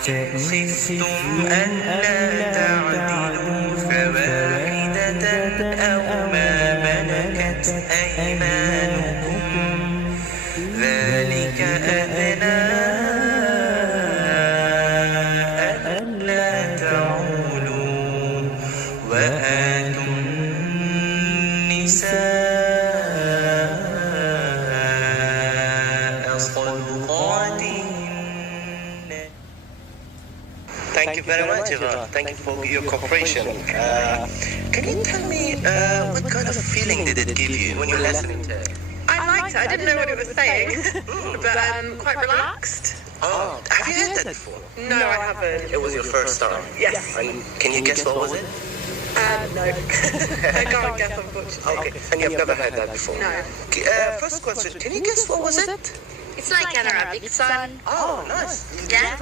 خفتم ألا تعدلوا فواحدة أو ما ملكت أيمانكم ذلك أدنى ألا تعولوا وآتوا النساء صدقاتهن. Thank you very much, Eva. Thank you for your cooperation. Can you tell me what kind of feeling did it give you when you were listening to it? I liked it. I didn't know what it was saying, but quite relaxed. Oh, have you heard that before? No, I haven't. It was your first time? Yes. And can you guess what was it? No. I can't guess, unfortunately. Okay, and you've never heard that before? No. First question, can you guess what was it? It's like an Arabic song. Oh, nice. Yeah.